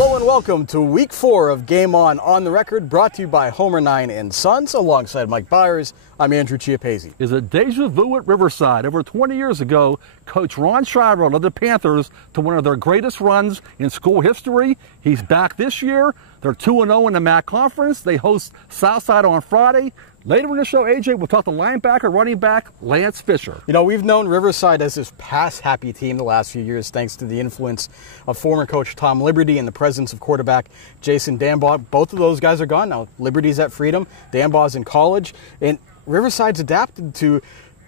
Hello and welcome to Week 4 of Game On the Record, brought to you by Homer 9 and Sons, alongside Mike Bires. I'm Andrew Chiappazzi. Is it deja vu at Riverside? Over 20 years ago, Coach Ron Shiro led the Panthers to one of their greatest runs in school history. He's back this year. They're 2-0 in the MAC Conference. They host Southside on Friday. Later in the show, AJ, we'll talk to linebacker, running back, Lance Fisher. You know, we've known Riverside as this pass-happy team the last few years, thanks to the influence of former coach Tom Liberty and the presence of quarterback Jason Danbaugh. Both of those guys are gone now. Liberty's at Freedom, Danbaugh's in college, and Riverside's adapted to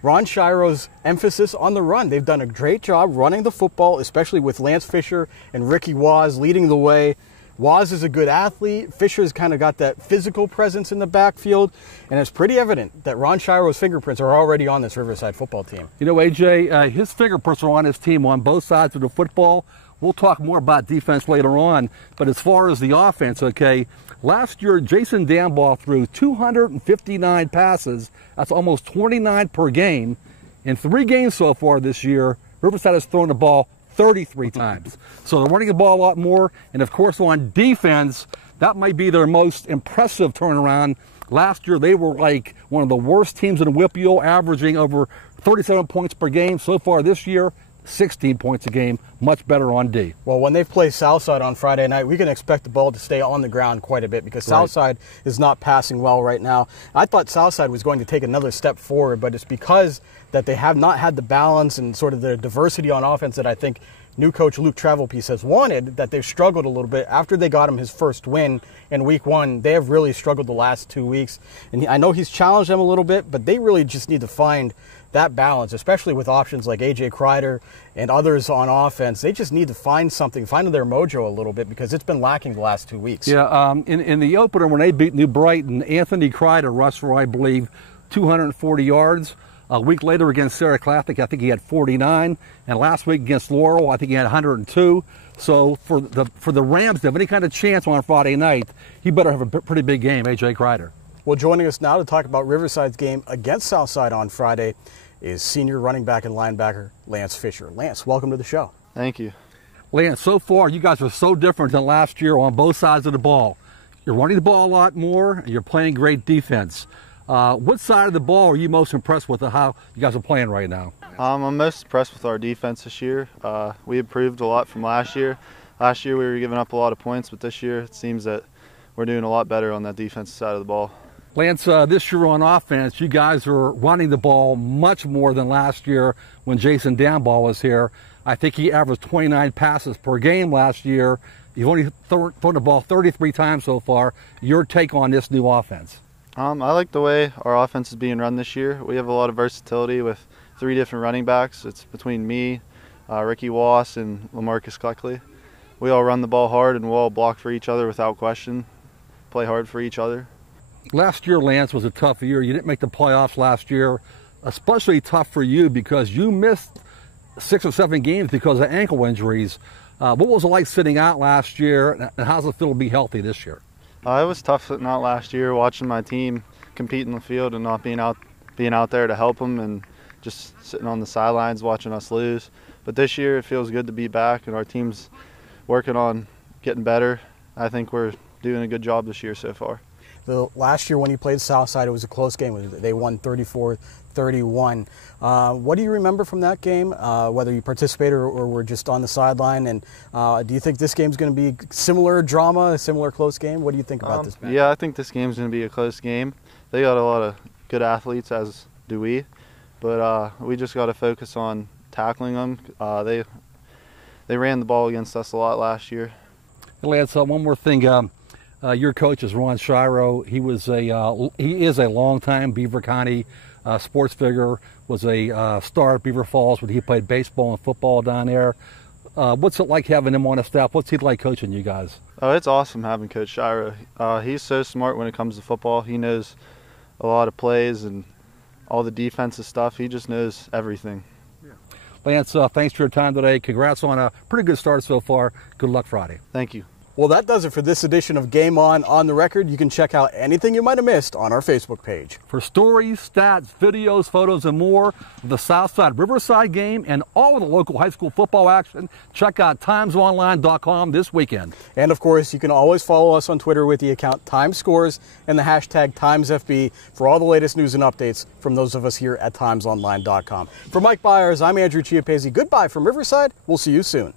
Ron Shiro's emphasis on the run. They've done a great job running the football, especially with Lance Fisher and Ricky Waz leading the way. Waz is a good athlete. Fisher's kind of got that physical presence in the backfield, and it's pretty evident that Ron Shiro's fingerprints are already on this Riverside football team. You know, AJ, his fingerprints are on his team on both sides of the football. We'll talk more about defense later on, but as far as the offense, okay, last year Jason Danbaugh threw 259 passes. That's almost 29 per game. In 3 games so far this year, Riverside has thrown the ball 33 times. So they're running the ball a lot more. And of course on defense, that might be their most impressive turnaround. Last year they were like one of the worst teams in WPIAL, averaging over 37 points per game. So far this year, 16 points a game, much better on D. Well, when they play Southside on Friday night, we can expect the ball to stay on the ground quite a bit because Southside is not passing well right now. I thought Southside was going to take another step forward, but it's because that they have not had the balance and sort of the diversity on offense that I think new coach Luke Travelpiece has wanted, that they've struggled a little bit. After they got him his first win in week 1, they have really struggled the last 2 weeks. And I know he's challenged them a little bit, but they really just need to find that balance, especially with options like A.J. Kreider and others on offense. They just need to find something, find their mojo a little bit, because it's been lacking the last 2 weeks. Yeah, in the opener when they beat New Brighton, Anthony Kreider rushed for, I believe, 240 yards. A week later against Sarah Classic, I think he had 49. And last week against Laurel, I think he had 102. So for the Rams to have any kind of chance on Friday night, he better have a pretty big game, A.J. Kreider. Well, joining us now to talk about Riverside's game against Southside on Friday is senior running back and linebacker Lance Fisher. Lance, welcome to the show. Thank you. Lance, so far you guys are so different than last year on both sides of the ball. You're running the ball a lot more, and you're playing great defense. What side of the ball are you most impressed with how you guys are playing right now? I'm most impressed with our defense this year. We improved a lot from last year. Last year we were giving up a lot of points, but this year it seems that we're doing a lot better on that defensive side of the ball. Lance, this year on offense, you guys are running the ball much more than last year when Jason Danbaugh was here. I think he averaged 29 passes per game last year. You've only thrown the ball 33 times so far. Your take on this new offense? I like the way our offense is being run this year. We have a lot of versatility with 3 different running backs. It's between me, Ricky Waz, and LaMarcus Cleckley. We all run the ball hard and we'll all block for each other without question, play hard for each other. Last year, Lance, was a tough year. You didn't make the playoffs last year, especially tough for you because you missed 6 or 7 games because of ankle injuries. What was it like sitting out last year, and how does it feel to be healthy this year? It was tough sitting out last year, watching my team compete in the field and not being out there to help them and just sitting on the sidelines watching us lose. But this year it feels good to be back, and our team's working on getting better. I think we're doing a good job this year so far. The last year when you played Southside, it was a close game. They won 34-31. What do you remember from that game, whether you participated or were just on the sideline? And do you think this game's going to be similar drama, a similar close game? What do you think about this match? Yeah, I think this game's going to be a close game. They got a lot of good athletes, as do we. But we just got to focus on tackling them. They ran the ball against us a lot last year. Lance, one more thing. Your coach is Ron Shiro. He is a longtime Beaver County sports figure. Was a star at Beaver Falls when he played baseball and football down there. What's it like having him on the staff? What's he like coaching you guys? Oh, it's awesome having Coach Shiro. He's so smart when it comes to football. He knows a lot of plays and all the defensive stuff. He just knows everything. Yeah. Lance, thanks for your time today. Congrats on a pretty good start so far. Good luck Friday. Thank you. Well, that does it for this edition of Game On the Record. You can check out anything you might have missed on our Facebook page. For stories, stats, videos, photos, and more of the Southside Riverside game and all of the local high school football action, check out timesonline.com this weekend. And of course, you can always follow us on Twitter with the account TimesScores and the hashtag TimesFB for all the latest news and updates from those of us here at timesonline.com. For Mike Bires, I'm Andrew Chiappazzi. Goodbye from Riverside. We'll see you soon.